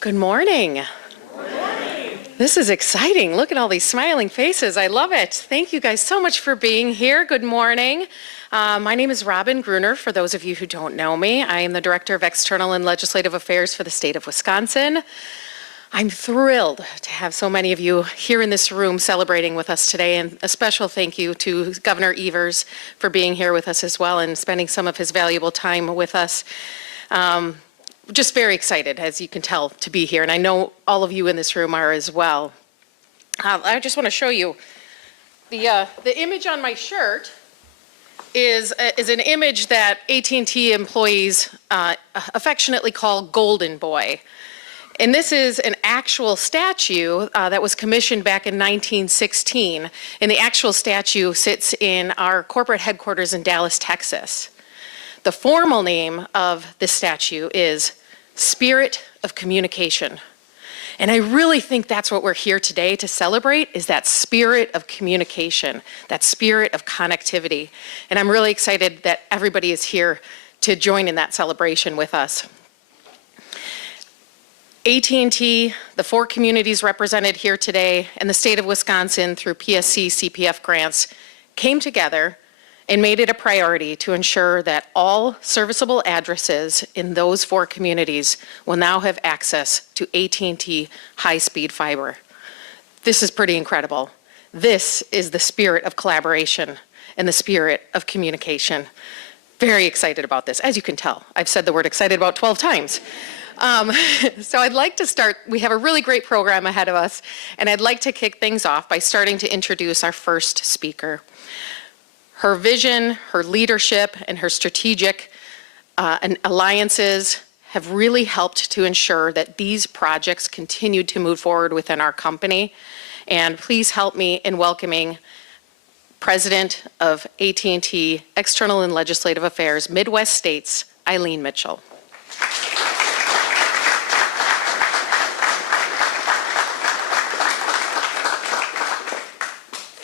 Good morning. Good morning. This is exciting. Look at all these smiling faces. I love it. Thank you guys so much for being here. Good morning. My name is Robin Gruner, for those of you who don't know me. I am the Director of External and Legislative Affairs for the state of Wisconsin. I'm thrilled to have so many of you here in this room celebrating with us today, and a special thank you to Governor Evers for being here with us as well and spending some of his valuable time with us. Just very excited, as you can tell, to be here, and I know all of you in this room are as well. I just want to show you the image on my shirt is an image that AT&T employees affectionately call Golden Boy. And this is an actual statue that was commissioned back in 1916. And the actual statue sits in our corporate headquarters in Dallas, Texas. The formal name of this statue is Spirit of Communication. And I really think that's what we're here today to celebrate, is that spirit of communication, that spirit of connectivity. And I'm really excited that everybody is here to join in that celebration with us. AT&T, the 4 communities represented here today, and the state of Wisconsin through PSC CPF grants came together and made it a priority to ensure that all serviceable addresses in those 4 communities will now have access to AT&T high-speed fiber. This is pretty incredible. This is the spirit of collaboration and the spirit of communication. Very excited about this. As you can tell, I've said the word excited about 12 times. So I'd like to start, we have a really great program ahead of us, and I'd like to kick things off by starting to introduce our first speaker. Her vision, her leadership, and her strategic alliances have really helped to ensure that these projects continue to move forward within our company. And please help me in welcoming President of AT&T External and Legislative Affairs, Midwest States, Eileen Mitchell.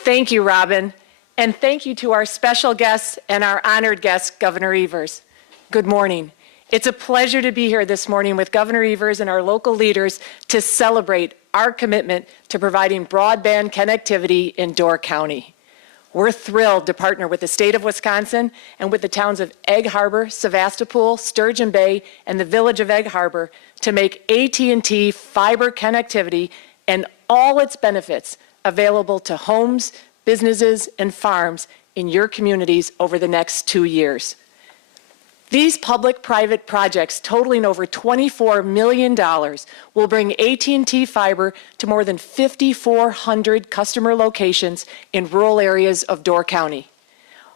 Thank you, Robin. And thank you to our special guests and our honored guest, Governor Evers. Good morning. It's a pleasure to be here this morning with Governor Evers and our local leaders to celebrate our commitment to providing broadband connectivity in Door County. We're thrilled to partner with the state of Wisconsin and with the towns of Egg Harbor, Sevastopol, Sturgeon Bay, and the village of Egg Harbor to make AT&T fiber connectivity and all its benefits available to homes, businesses, and farms in your communities over the next 2 years. These public-private projects totaling over $24 million will bring AT&T fiber to more than 5,400 customer locations in rural areas of Door County,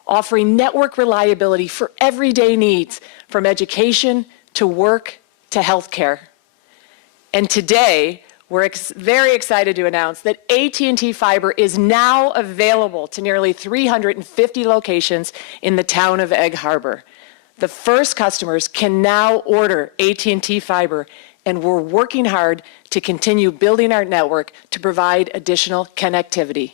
offering network reliability for everyday needs from education to work to healthcare. And today, we're very excited to announce that AT&T Fiber is now available to nearly 350 locations in the town of Egg Harbor. The first customers can now order AT&T Fiber, and we're working hard to continue building our network to provide additional connectivity.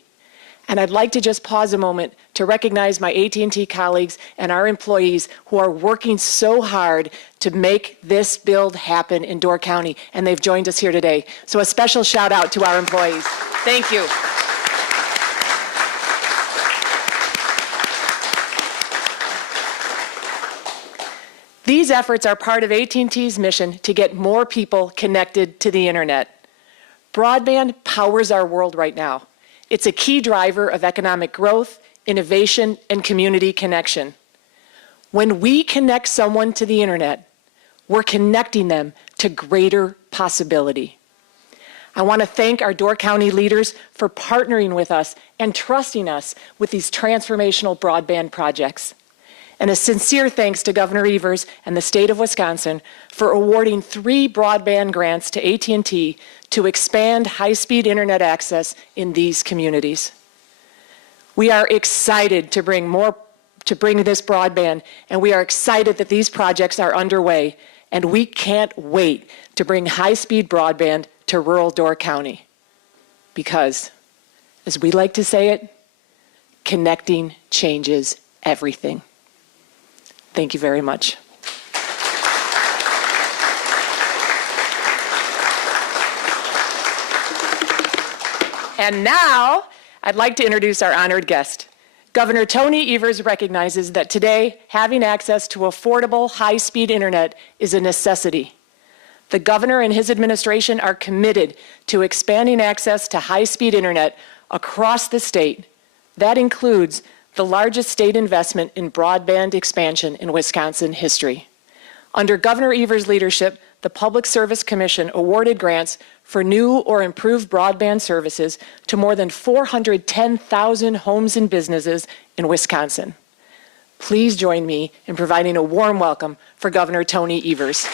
And I'd like to just pause a moment to recognize my AT&T colleagues and our employees who are working so hard to make this build happen in Door County, and they've joined us here today. So a special shout out to our employees. Thank you. These efforts are part of AT&T's mission to get more people connected to the internet. Broadband powers our world right now. It's a key driver of economic growth, innovation, and community connection. When we connect someone to the internet, we're connecting them to greater possibility. I want to thank our Door County leaders for partnering with us and trusting us with these transformational broadband projects. And a sincere thanks to Governor Evers and the state of Wisconsin for awarding 3 broadband grants to AT&T to expand high-speed internet access in these communities. We are excited to bring this broadband, and we are excited that these projects are underway, and we can't wait to bring high-speed broadband to rural Door County. Because, as we like to say it, connecting changes everything. Thank you very much. And now, I'd like to introduce our honored guest. Governor Tony Evers recognizes that today, having access to affordable, high-speed internet is a necessity. The governor and his administration are committed to expanding access to high-speed internet across the state. That includes the largest state investment in broadband expansion in Wisconsin history. Under Governor Evers' leadership, the Public Service Commission awarded grants for new or improved broadband services to more than 410,000 homes and businesses in Wisconsin. Please join me in providing a warm welcome for Governor Tony Evers.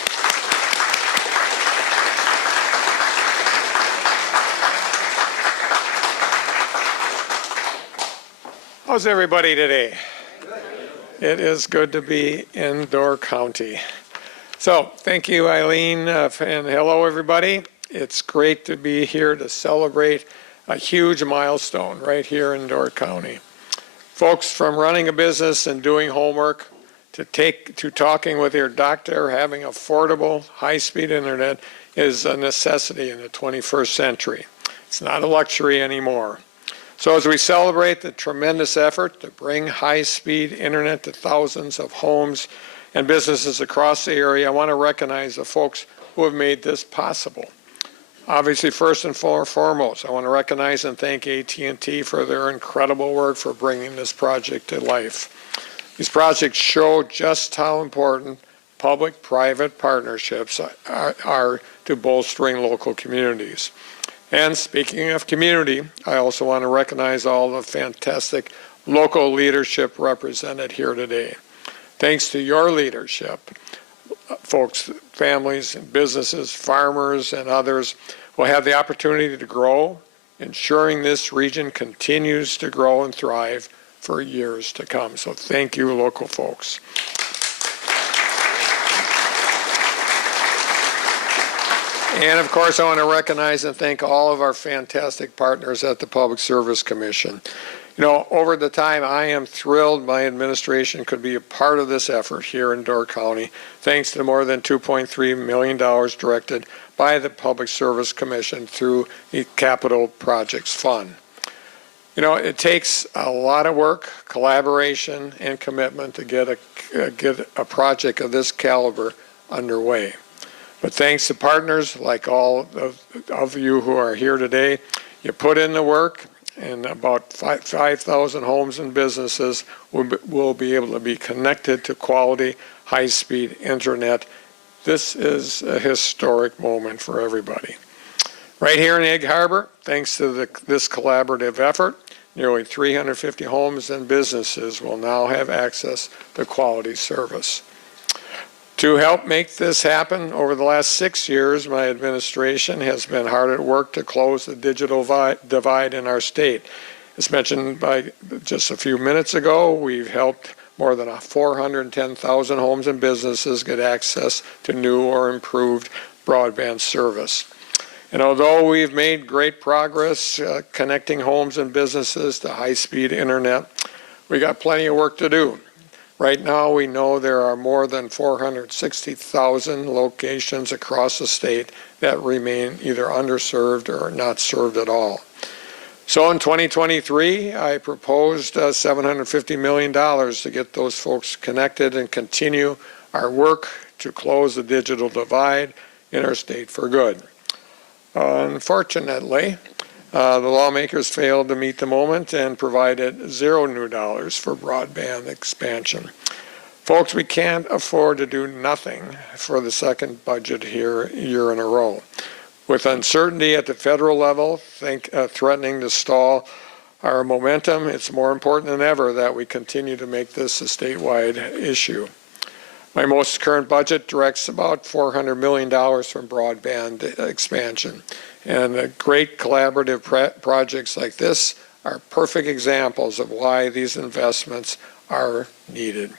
How's everybody today? It is good to be in Door County. So thank you, Eileen, and hello, everybody. It's great to be here to celebrate a huge milestone right here in Door County. Folks, from running a business and doing homework to talking with your doctor, having affordable, high-speed internet is a necessity in the 21st century. It's not a luxury anymore. So as we celebrate the tremendous effort to bring high-speed internet to thousands of homes and businesses across the area, I want to recognize the folks who have made this possible. Obviously, first and foremost, I want to recognize and thank AT&T for their incredible work for bringing this project to life. These projects show just how important public-private partnerships are to bolstering local communities. And speaking of community, I also want to recognize all the fantastic local leadership represented here today. Thanks to your leadership, folks, families and businesses, farmers and others will have the opportunity to grow, ensuring this region continues to grow and thrive for years to come. So thank you, local folks. And of course, I want to recognize and thank all of our fantastic partners at the Public Service Commission. You know, over the time, I am thrilled my administration could be a part of this effort here in Door County, thanks to more than $2.3 million directed by the Public Service Commission through the Capital Projects Fund. You know, it takes a lot of work, collaboration, and commitment to get a project of this caliber underway. But thanks to partners like all of you who are here today, you put in the work, and about 5,000 homes and businesses will be able to be connected to quality, high-speed internet. This is a historic moment for everybody. Right here in Egg Harbor, thanks to this collaborative effort, nearly 350 homes and businesses will now have access to quality service. To help make this happen, over the last 6 years, my administration has been hard at work to close the digital divide in our state. As mentioned by just a few minutes ago, we've helped more than 410,000 homes and businesses get access to new or improved broadband service. And although we've made great progress connecting homes and businesses to high-speed internet, we got plenty of work to do. Right now, we know there are more than 460,000 locations across the state that remain either underserved or not served at all. So in 2023, I proposed $750 million to get those folks connected and continue our work to close the digital divide in our state for good. Unfortunately, the lawmakers failed to meet the moment and provided $0 new for broadband expansion. Folks, we can't afford to do nothing for the second budget year in a row. With uncertainty at the federal level threatening to stall our momentum, it's more important than ever that we continue to make this a statewide issue. My most current budget directs about $400 million from broadband expansion. And great collaborative projects like this are perfect examples of why these investments are needed.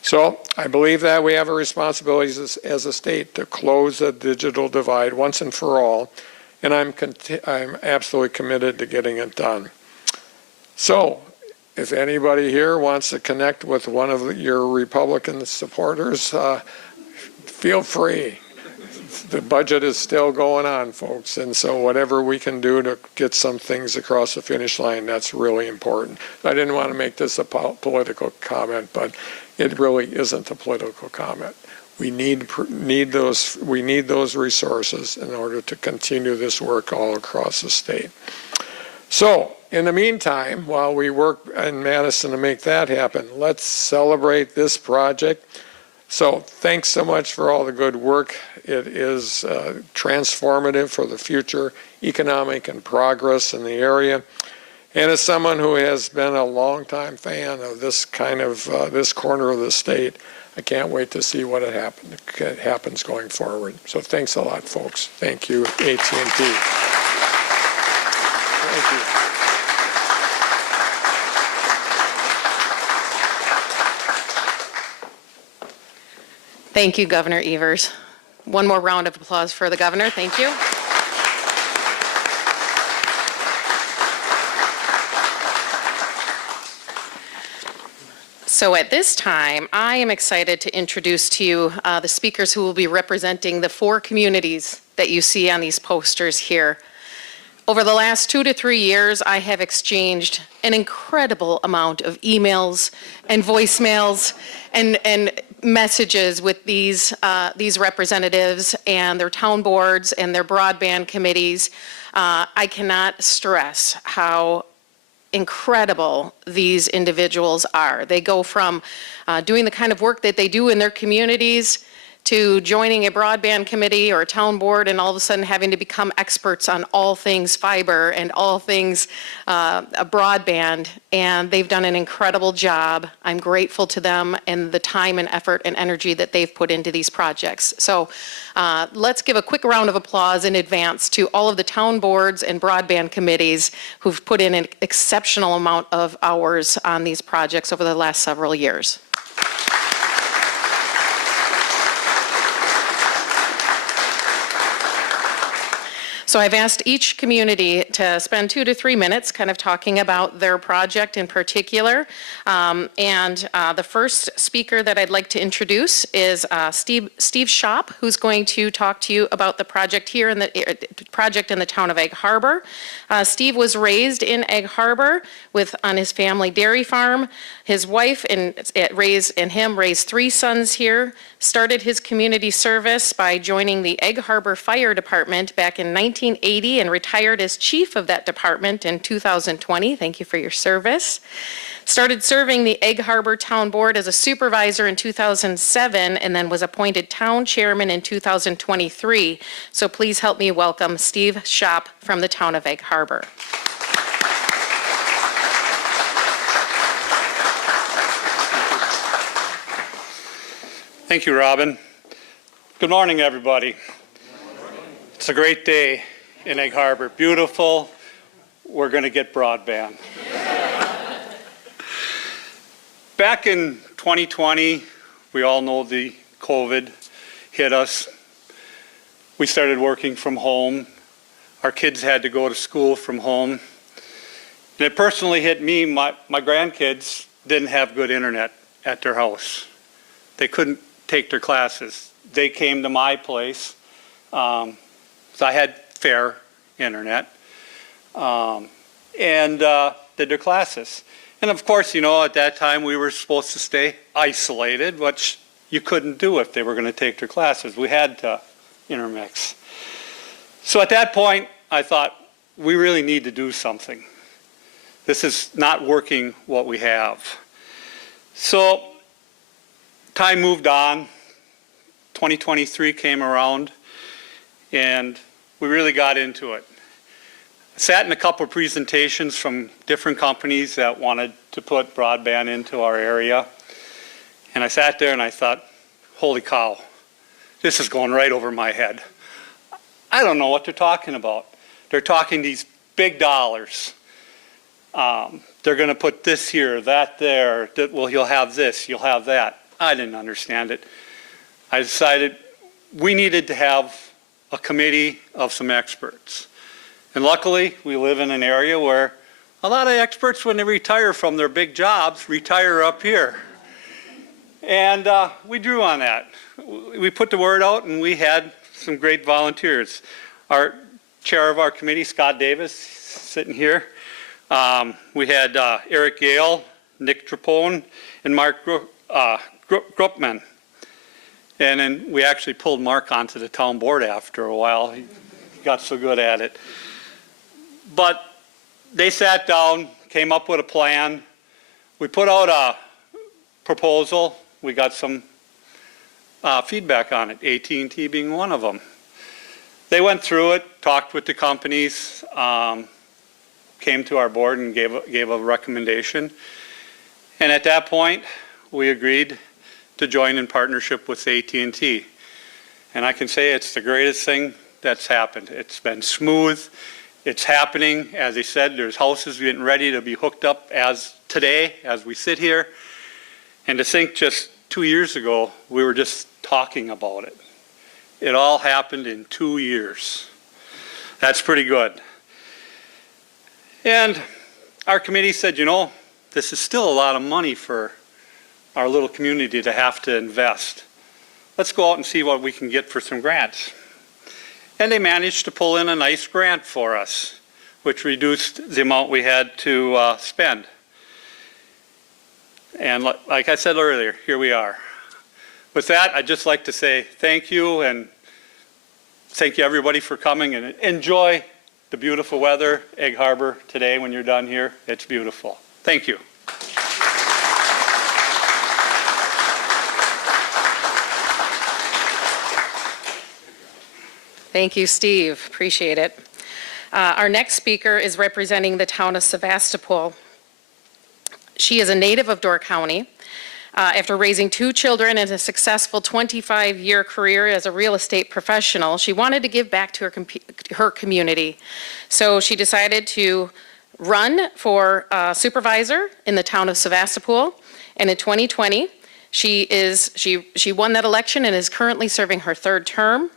So I believe that we have a responsibility as a state to close the digital divide once and for all, and I'm absolutely committed to getting it done. So if anybody here wants to connect with one of your Republican supporters, feel free. the budget is still going on, folks, and so whatever we can do to get some things across the finish line, that's really important. I didn't want to make this a political comment, but it really isn't a political comment. We need those resources in order to continue this work all across the state. So, in the meantime, while we work in Madison to make that happen, let's celebrate this project. So, thanks so much for all the good work. It is transformative for the future economic and progress in the area. And as someone who has been a longtime fan of this kind of this corner of the state, I can't wait to see what happens going forward. So thanks a lot, folks. Thank you, AT&T. Thank you. Thank you, Governor Evers. One more round of applause for the governor. Thank you. So at this time, I am excited to introduce to you the speakers who will be representing the 4 communities that you see on these posters here. Over the last 2 to 3 years, I have exchanged an incredible amount of emails and voicemails and messages with these representatives and their town boards and their broadband committees. I cannot stress how incredible these individuals are. They go from doing the kind of work that they do in their communities to joining a broadband committee or a town board and all of a sudden having to become experts on all things fiber and all things broadband. And they've done an incredible job. I'm grateful to them and the time and effort and energy that they've put into these projects. So let's give a quick round of applause in advance to all of the town boards and broadband committees who've put in an exceptional amount of hours on these projects over the last several years. So I've asked each community to spend 2 to 3 minutes kind of talking about their project in particular. The first speaker that I'd like to introduce is Steve Shop, who's going to talk to you about the project here in the town of Egg Harbor. Steve was raised in Egg Harbor on his family dairy farm. His wife and him raised 3 sons here, started his community service by joining the Egg Harbor Fire Department back in 1980 and retired as chief of that department in 2020. Thank you for your service. Started serving the Egg Harbor Town Board as a supervisor in 2007 and then was appointed town chairman in 2023. So please help me welcome Steve Shop from the town of Egg Harbor. Thank you, Robin. Good morning, everybody. It's a great day in Egg Harbor. Beautiful. We're going to get broadband. Back in 2020, we all know the COVID hit us. We started working from home. Our kids had to go to school from home. And it personally hit me. My grandkids didn't have good internet at their house. They couldn't take their classes. They came to my place. So I had fair internet and did their classes. And of course, you know, at that time we were supposed to stay isolated, which you couldn't do if they were going to take their classes. We had to intermix. So at that point, I thought, we really need to do something. This is not working what we have. So time moved on. 2023 came around, and we really got into it. I sat in a couple of presentations from different companies that wanted to put broadband into our area. And I sat there and I thought, holy cow, this is going right over my head. I don't know what they're talking about. They're talking these big dollars. They're going to put this here, that there. Well, you'll have this, you'll have that. I didn't understand it. I decided we needed to have a committee of some experts. And luckily, we live in an area where a lot of experts, when they retire from their big jobs, retire up here. And we drew on that. We put the word out, and we had some great volunteers. Our chair of our committee, Scott Davis, sitting here. We had Eric Gale, Nick Trapone, and Mark Gruppman. And then we actually pulled Mark onto the town board after a while. He got so good at it. But they sat down, came up with a plan. We put out a proposal. We got some feedback on it, AT&T being one of them. They went through it, talked with the companies, came to our board and gave a recommendation. And at that point, we agreed to join in partnership with AT&T. And I can say it's the greatest thing that's happened. It's been smooth. It's happening. As I said, there's houses getting ready to be hooked up as today, as we sit here. And to think just 2 years ago, we were just talking about it. It all happened in 2 years. That's pretty good. And our committee said, you know, this is still a lot of money for our little community to have to invest. Let's go out and see what we can get for some grants. And they managed to pull in a nice grant for us, which reduced the amount we had to spend. And like I said earlier, here we are. With that, I'd just like to say thank you, and thank you everybody for coming, and enjoy the beautiful weather, Egg Harbor, today when you're done here. It's beautiful. Thank you. Thank you, Steve. Appreciate it. Our next speaker is representing the town of Sevastopol. She is a native of Door County. After raising 2 children and a successful 25-year career as a real estate professional, she wanted to give back to her community. So she decided to run for supervisor in the town of Sevastopol. And in 2020, she won that election and is currently serving her 3rd term.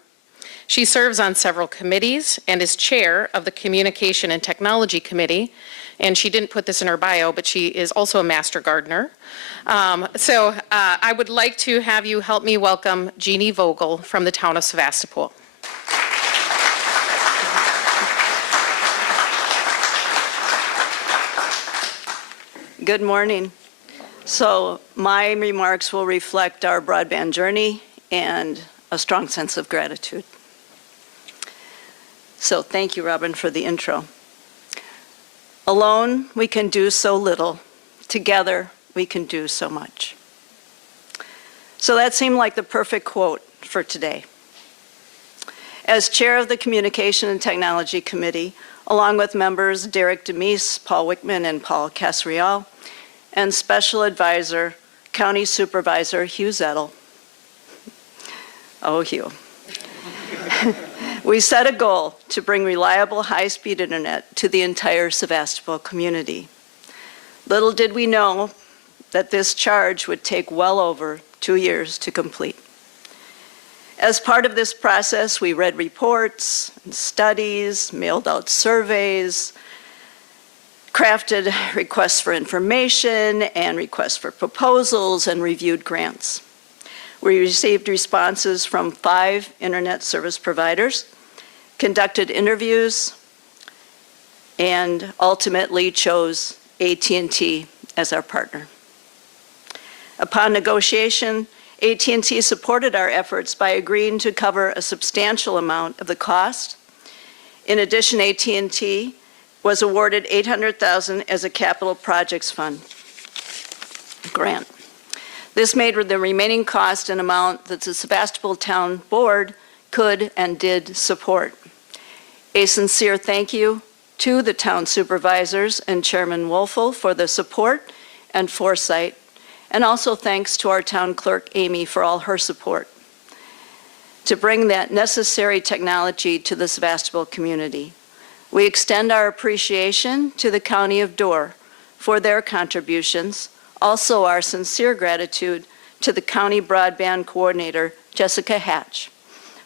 She serves on several committees and is chair of the Communication and Technology Committee. And she didn't put this in her bio, but she is also a master gardener. So I would like to have you help me welcome Jeannie Vogel from the town of Sevastopol. Good morning. So my remarks will reflect our broadband journey and a strong sense of gratitude. So thank you, Robin, for the intro. Alone, we can do so little. Together, we can do so much. So that seemed like the perfect quote for today. As chair of the Communication and Technology Committee, along with members Derek Demise, Paul Wickman, and Paul Casriel, and Special Advisor, County Supervisor Hugh Zettel. Oh, Hugh. We set a goal to bring reliable high-speed internet to the entire Sevastopol community. Little did we know that this charge would take well over 2 years to complete. As part of this process, we read reports and studies, mailed out surveys, crafted requests for information and requests for proposals, and reviewed grants. We received responses from 5 internet service providers, conducted interviews, and ultimately chose AT&T as our partner. Upon negotiation, AT&T supported our efforts by agreeing to cover a substantial amount of the cost. In addition, AT&T was awarded $800,000 as a capital projects fund grant. This made the remaining cost an amount that the Sevastopol Town Board could and did support. A sincere thank you to the town supervisors and Chairman Wolfel for the support and foresight, and also thanks to our town clerk, Amy, for all her support to bring that necessary technology to the Sevastopol community. We extend our appreciation to the County of Door for their contributions, also our sincere gratitude to the County Broadband Coordinator, Jessica Hatch,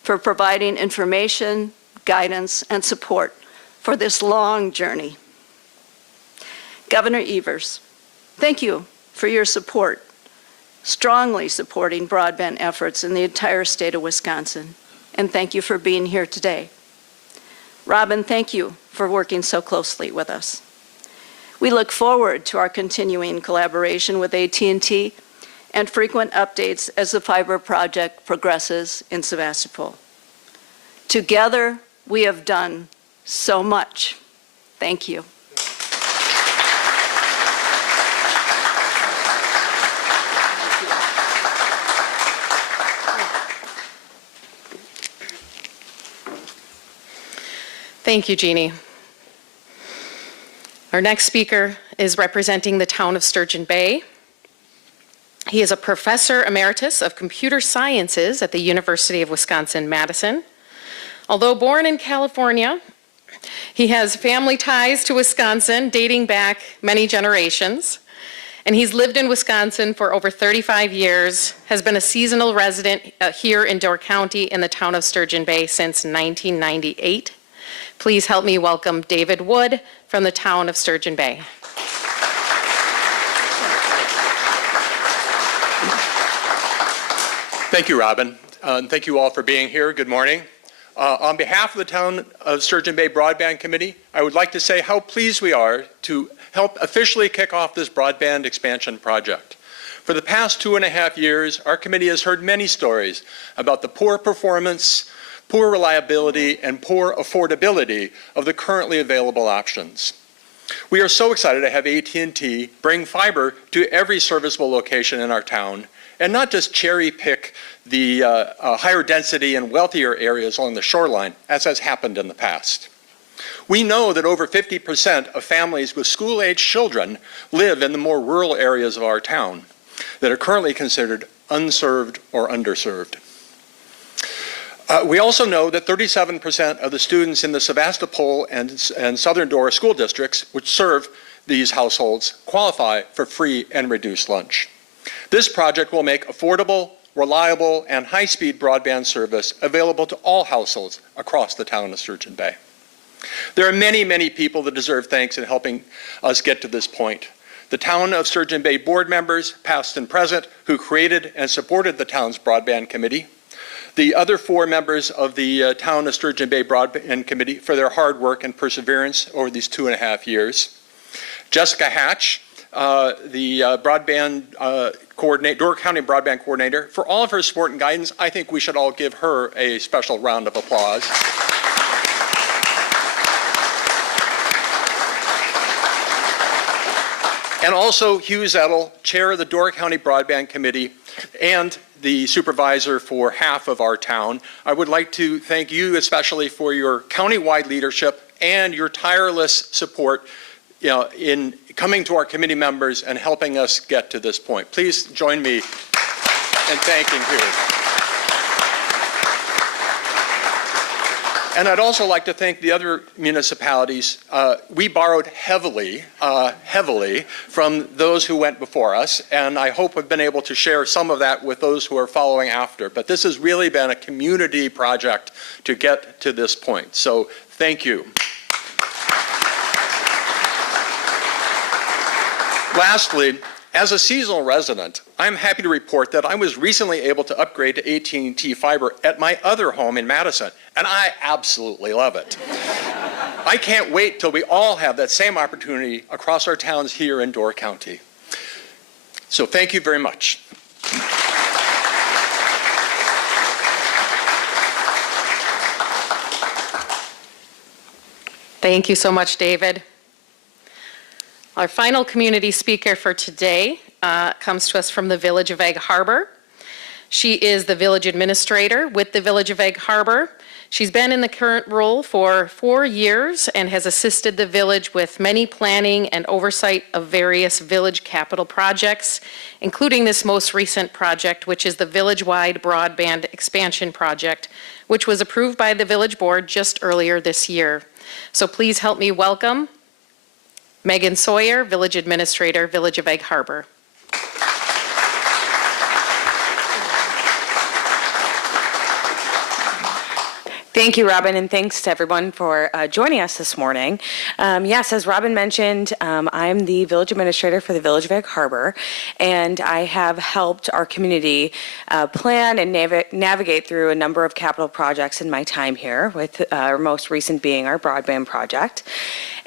for providing information, guidance, and support for this long journey. Governor Evers, thank you for your support, strongly supporting broadband efforts in the entire state of Wisconsin, and thank you for being here today. Robin, thank you for working so closely with us. We look forward to our continuing collaboration with AT&T and frequent updates as the fiber project progresses in Sevastopol. Together, we have done so much. Thank you. Thank you, Jeannie. Our next speaker is representing the town of Sturgeon Bay. He is a professor emeritus of computer sciences at the University of Wisconsin-Madison. Although born in California, he has family ties to Wisconsin dating back many generations. And he's lived in Wisconsin for over 35 years, has been a seasonal resident here in Door County in the town of Sturgeon Bay since 1998. Please help me welcome David Wood from the town of Sturgeon Bay. Thank you, Robin. And thank you all for being here. Good morning. On behalf of the Town of Sturgeon Bay Broadband Committee, I would like to say how pleased we are to help officially kick off this broadband expansion project. For the past 2.5 years, our committee has heard many stories about the poor performance, poor reliability, and poor affordability of the currently available options. We are so excited to have AT&T bring fiber to every serviceable location in our town, and not just cherry pick the higher density and wealthier areas along the shoreline, as has happened in the past. We know that over 50% of families with school-aged children live in the more rural areas of our town that are currently considered unserved or underserved. We also know that 37% of the students in the Sevastopol and Southern Door school districts, which serve these households, qualify for free and reduced lunch. This project will make affordable, reliable, and high-speed broadband service available to all households across the town of Sturgeon Bay. There are many, many people that deserve thanks in helping us get to this point. The town of Sturgeon Bay board members, past and present, who created and supported the town's broadband committee. The other 4 members of the town of Sturgeon Bay Broadband Committee for their hard work and perseverance over these 2.5 years. Jessica Hatch, the broadband coordinator, Door County broadband coordinator, for all of her support and guidance. I think we should all give her a special round of applause. And also Hugh Zettel, chair of the Door County Broadband Committee and the supervisor for half of our town. I would like to thank you especially for your countywide leadership and your tireless support in coming to our committee members and helping us get to this point. Please join me in thanking Hugh. And I'd also like to thank the other municipalities. We borrowed heavily from those who went before us, and I hope we've been able to share some of that with those who are following after. But this has really been a community project to get to this point. So thank you. Lastly, as a seasonal resident, I'm happy to report that I was recently able to upgrade to AT&T fiber at my other home in Madison, and I absolutely love it. I can't wait till we all have that same opportunity across our towns here in Door County. So thank you very much. Thank you so much, David. Our final community speaker for today comes to us from the Village of Egg Harbor. She is the village administrator with the Village of Egg Harbor. She's been in the current role for 4 years and has assisted the village with many planning and oversight of various village capital projects, including this most recent project, which is the village-wide broadband expansion project, which was approved by the village board just earlier this year. So please help me welcome Megan Sawyer, Village Administrator, Village of Egg Harbor. Thank you, Robin, and thanks to everyone for joining us this morning. Yes, as Robin mentioned, I'm the village administrator for the Village of Egg Harbor, and I have helped our community plan and navigate through a number of capital projects in my time here, with our most recent being our broadband project.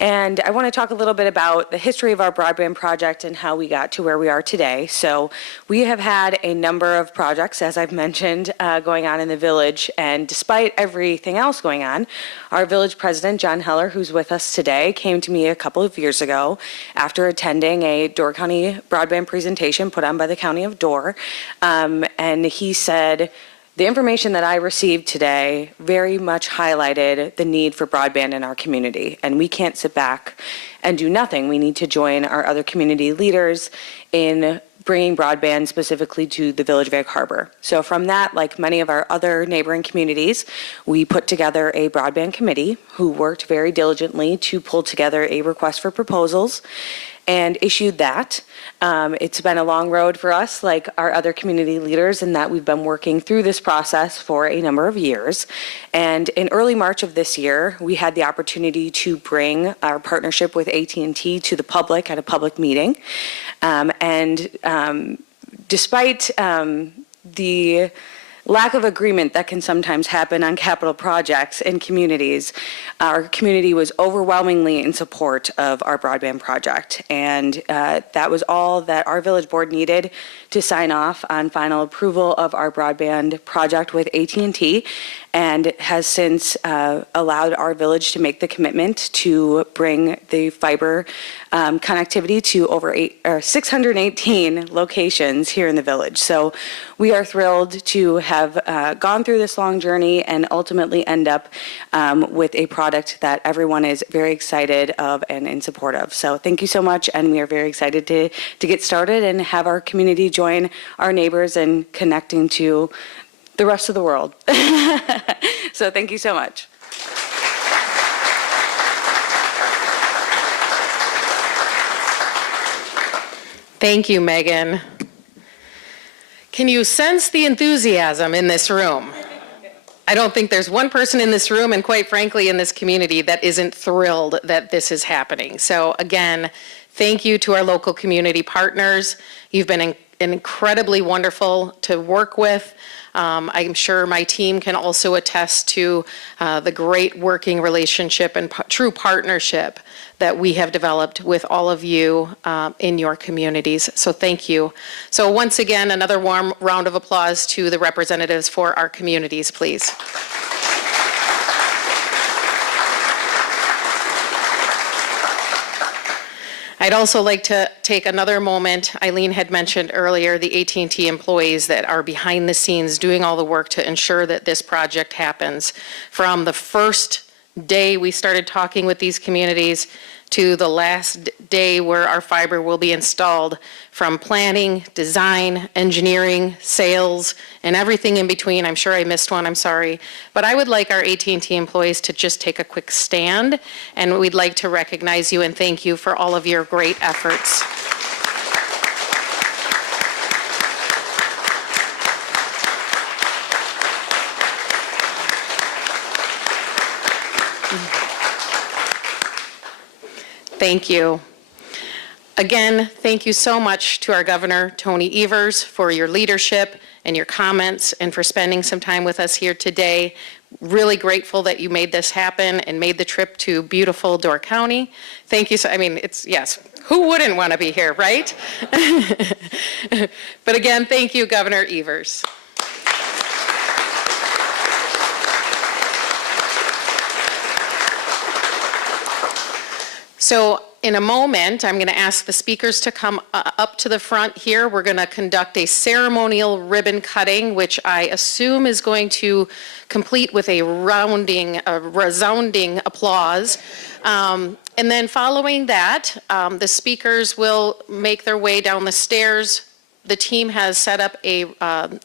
And I want to talk a little bit about the history of our broadband project and how we got to where we are today. So we have had a number of projects, as I've mentioned, going on in the village, and despite everything else going on, our village president, John Heller, who's with us today, came to me a couple of years ago after attending a Door County broadband presentation put on by the County of Door, and he said, the information that I received today very much highlighted the need for broadband in our community, and we can't sit back and do nothing. We need to join our other community leaders in bringing broadband specifically to the Village of Egg Harbor. So from that, like many of our other neighboring communities, we put together a broadband committee who worked very diligently to pull together a request for proposals and issued that. It's been a long road for us, like our other community leaders, in that we've been working through this process for a number of years. And in early March of this year, we had the opportunity to bring our partnership with AT&T to the public at a public meeting. Despite the lack of agreement that can sometimes happen on capital projects in communities, our community was overwhelmingly in support of our broadband project. And that was all that our village board needed to sign off on final approval of our broadband project with AT&T, and has since allowed our village to make the commitment to bring the fiber connectivity to over 618 locations here in the village. So we are thrilled to have gone through this long journey and ultimately end up with a product that everyone is very excited of and in support of. So thank you so much, and we are very excited to get started and have our community join our neighbors in connecting to the rest of the world. So thank you so much. Thank you, Megan. Can you sense the enthusiasm in this room? I don't think there's one person in this room, and quite frankly in this community, that isn't thrilled that this is happening. So again, thank you to our local community partners. You've been incredibly wonderful to work with. I'm sure my team can also attest to the great working relationship and true partnership that we have developed with all of you in your communities. So thank you. So once again, another warm round of applause to the representatives for our communities, please. I'd also like to take another moment. Eileen had mentioned earlier the AT&T employees that are behind the scenes doing all the work to ensure that this project happens. From the first day we started talking with these communities to the last day where our fiber will be installed, from planning, design, engineering, sales, and everything in between. I'm sure I missed one, I'm sorry. But I would like our AT&T employees to just take a quick stand, and we'd like to recognize you and thank you for all of your great efforts. Thank you. Again, thank you so much to our Governor, Tony Evers, for your leadership and your comments and for spending some time with us here today. Really grateful that you made this happen and made the trip to beautiful Door County. Thank you. I mean, yes, who wouldn't want to be here, right? But again, thank you, Governor Evers. So in a moment, I'm going to ask the speakers to come up to the front here. We're going to conduct a ceremonial ribbon cutting, which I assume is going to complete with a resounding applause. And then following that, the speakers will make their way down the stairs The team has set up a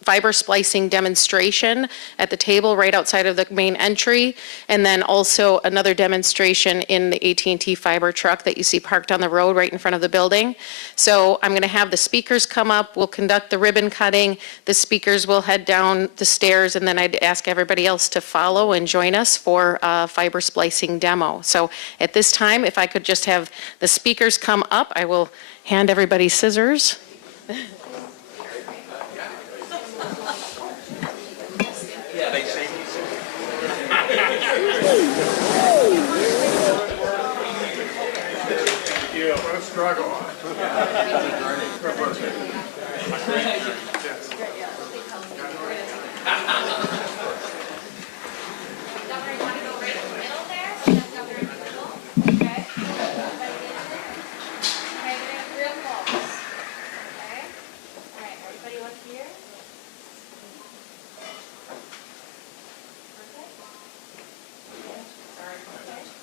fiber splicing demonstration at the table right outside of the main entry, and then also another demonstration in the AT&T fiber truck that you see parked on the road right in front of the building. So I'm going to have the speakers come up, we'll conduct the ribbon cutting, the speakers will head down the stairs, and then I'd ask everybody else to follow and join us for a fiber splicing demo. So at this time, if I could just have the speakers come up, I will hand everybody scissors. What a struggle.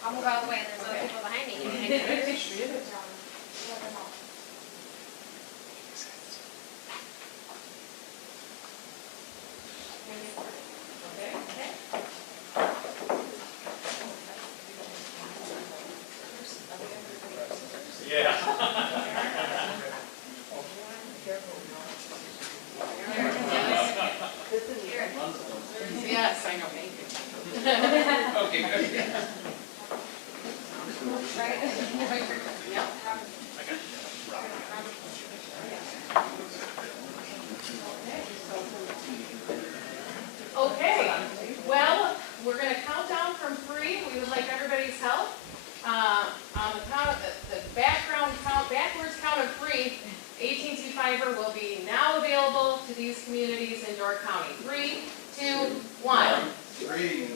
I'll move out of the way and there's other people behind me. You can take pictures. Yes, I know, thank you. Okay, good. Okay, well, we're going to count down from 3. We would like everybody's help. On the count, the background count, backwards count of 3, AT&T fiber will be now available to these communities in Door County. 3, 2, 1. 3.